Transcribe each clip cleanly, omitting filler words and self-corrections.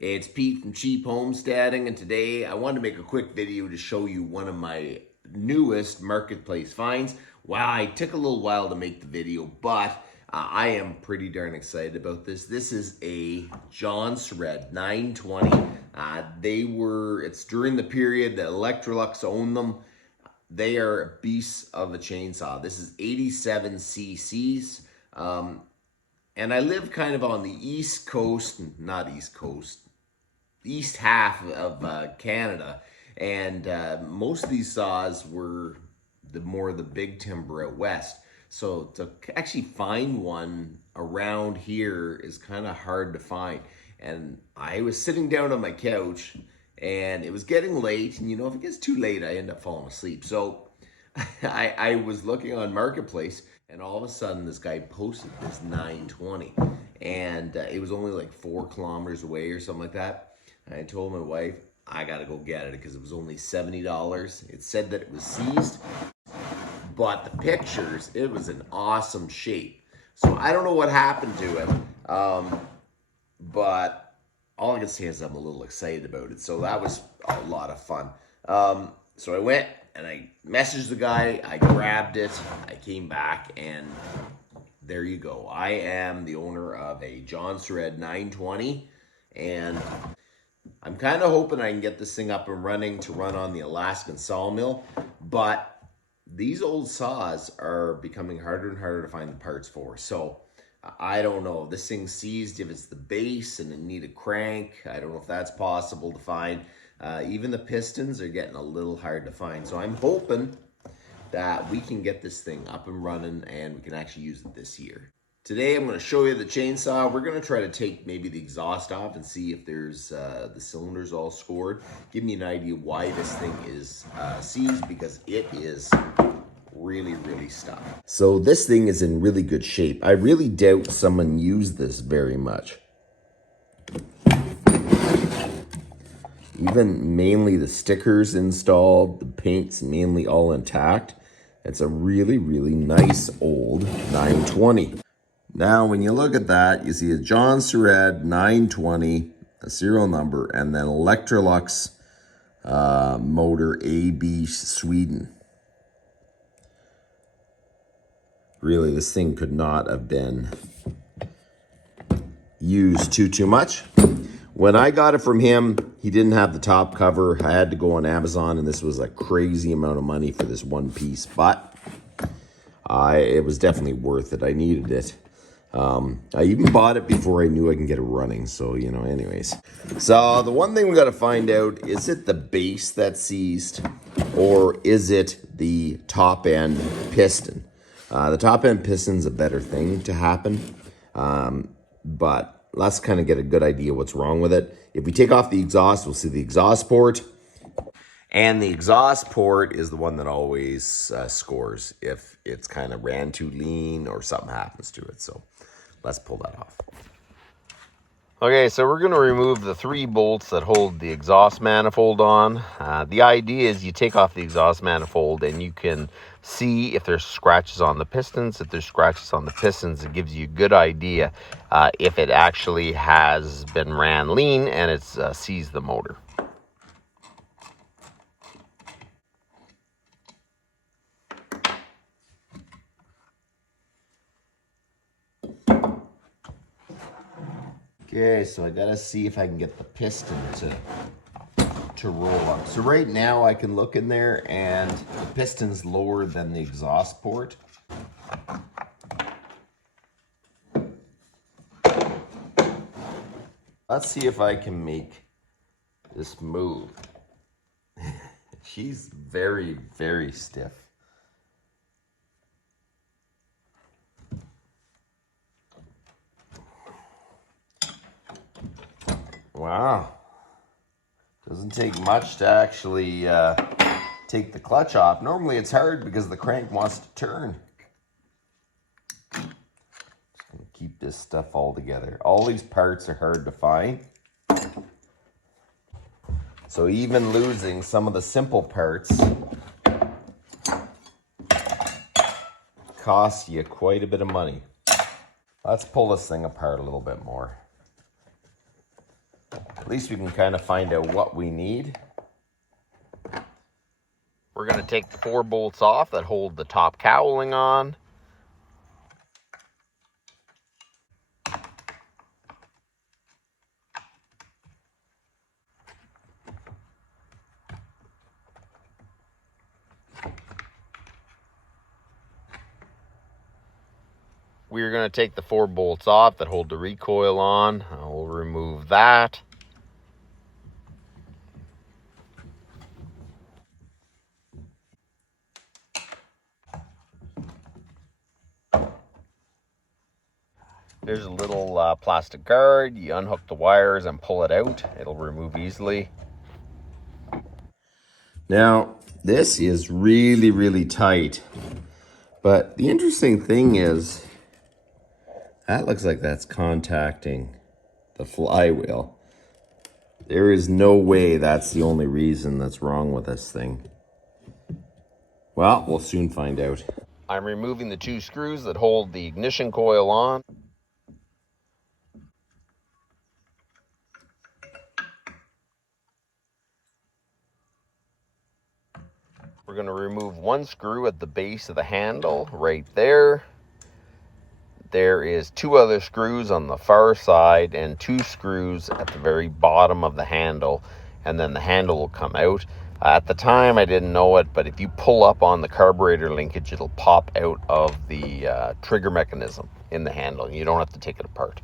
It's Pete from Cheap Homesteading, and today I wanted to make a quick video to show you one of my newest marketplace finds. Wow, it took a little while to make the video, but I am pretty darn excited about this. This is a Jonsered 920. It's during the period that Electrolux owned them. They are beasts of a chainsaw. This is 87 cc's. And I live kind of on the east coast, not east coast, east half of Canada. And most of these saws were the big timber out west. So to actually find one around here is kind of hard to find. And I was sitting down on my couch and it was getting late. And you know, if it gets too late, I end up falling asleep. So I was looking on Marketplace, and all of a sudden this guy posted this 920, and it was only like 4 kilometers away or something like that. And I told my wife, I gotta go get it because it was only $70. It said that it was seized, but the pictures, it was in awesome shape. So I don't know what happened to it, but all I can say is I'm a little excited about it. So that was a lot of fun. So I went and I messaged the guy, I grabbed it, I came back, and there you go. I am the owner of a Jonsered 920, and I'm kind of hoping I can get this thing up and running to run on the Alaskan sawmill, but these old saws are becoming harder and harder to find the parts for. So I don't know, this thing's seized if it's the base and it need a crank. I don't know if that's possible to find. Even the pistons are getting a little hard to find. So I'm hoping that we can get this thing up and running and we can actually use it this year. Today I'm going to show you the chainsaw. We're going to try to take maybe the exhaust off and see if there's the cylinders all scored. Give me an idea why this thing is seized, because it is really stuck. So this thing is in really good shape. I really doubt someone used this very much. Even mainly the stickers installed, the paint's mainly all intact. It's a really nice old 920. Now, when you look at that, you see a Jonsered 920, a serial number, and then Electrolux motor AB Sweden. Really, this thing could not have been used too much. When I got it from him, he didn't have the top cover. I had to go on Amazon, and this was a crazy amount of money for this one piece, but it was definitely worth it. I needed it. I even bought it before I knew I can get it running, so, you know, anyways. So the one thing we got to find out, is it the base that's seized, or is it the top end piston? The top end piston's a better thing to happen, but let's kind of get a good idea what's wrong with it. If we take off the exhaust, we'll see the exhaust port. And the exhaust port is the one that always scores if it's kind of ran too lean or something happens to it. So let's pull that off. Okay, so we're going to remove the 3 bolts that hold the exhaust manifold on. The idea is you take off the exhaust manifold and you can see if there's scratches on the pistons. If there's scratches on the pistons, it gives you a good idea if it actually has been ran lean and it's seized the motor. Okay, so I gotta see if I can get the piston to roll up. So right now I can look in there and the piston's lower than the exhaust port. Let's see if I can make this move. She's very stiff. Wow. Doesn't take much to actually take the clutch off. Normally it's hard because the crank wants to turn. Just gonna keep this stuff all together. All these parts are hard to find. So even losing some of the simple parts costs you quite a bit of money. Let's pull this thing apart a little bit more. least we can kind of find out what we need. We're going to take the 4 bolts off that hold the top cowling on. We're going to take the 4 bolts off that hold the recoil on. I'll remove that. There's a little plastic guard. You unhook the wires and pull it out. It'll remove easily. Now, this is really, really tight. But the interesting thing is, that looks like that's contacting the flywheel. There is no way that's the only reason that's wrong with this thing. Well, we'll soon find out. I'm removing the 2 screws that hold the ignition coil on. We're going to remove 1 screw at the base of the handle right there. There is 2 other screws on the far side and 2 screws at the very bottom of the handle, and then the handle will come out. At the time I didn't know it, but if you pull up on the carburetor linkage, it'll pop out of the trigger mechanism in the handle, and you don't have to take it apart.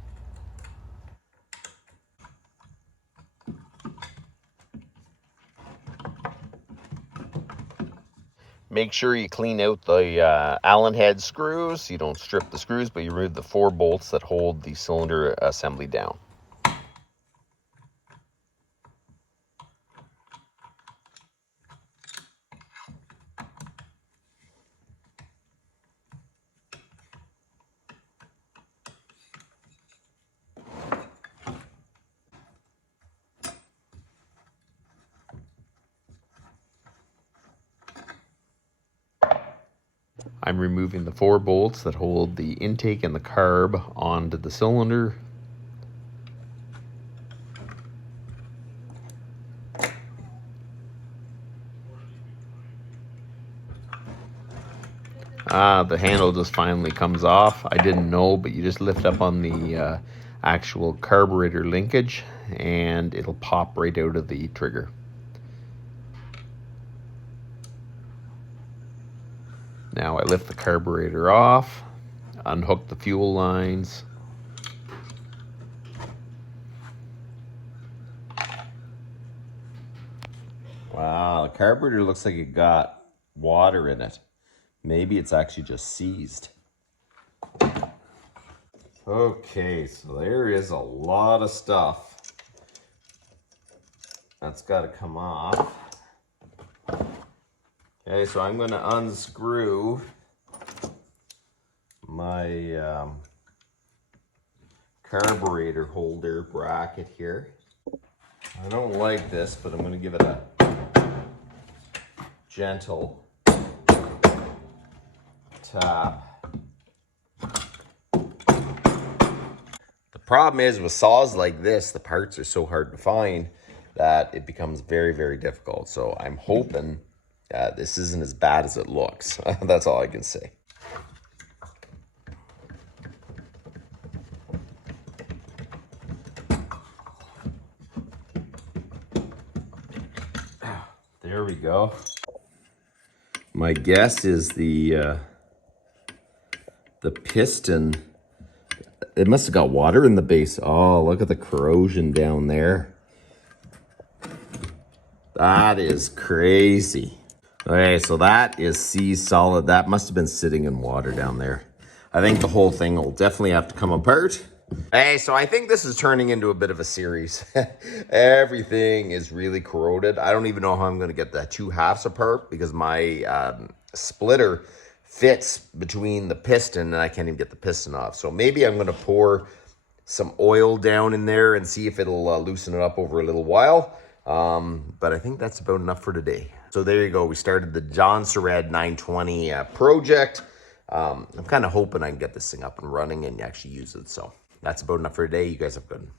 Make sure you clean out the Allen head screws. You don't strip the screws, but you remove the 4 bolts that hold the cylinder assembly down. I'm removing the 4 bolts that hold the intake and the carb onto the cylinder. The handle just finally comes off. I didn't know, but you just lift up on the actual carburetor linkage and it'll pop right out of the trigger. Now I lift the carburetor off, unhook the fuel lines. Wow, the carburetor looks like it got water in it. Maybe it's actually just seized. Okay, so there is a lot of stuff that's got to come off. Okay, so I'm going to unscrew my carburetor holder bracket here. I don't like this, but I'm going to give it a gentle tap. The problem is with saws like this, the parts are so hard to find that it becomes very, very difficult. So I'm hoping this isn't as bad as it looks. That's all I can say. There we go. My guess is the piston, it must have got water in the base. Oh, look at the corrosion down there. That is crazy. Okay, so that is seized solid. That must have been sitting in water down there. I think the whole thing will definitely have to come apart. Hey, so I think this is turning into a bit of a series. Everything is really corroded. I don't even know how I'm going to get the 2 halves apart because my splitter fits between the piston and I can't even get the piston off. So maybe I'm going to pour some oil down in there and see if it'll loosen it up over a little while. But I think that's about enough for today. So there you go. We started the Jonsered 920 project. I'm kind of hoping I can get this thing up and running and actually use it. So that's about enough for today. You guys have a good one.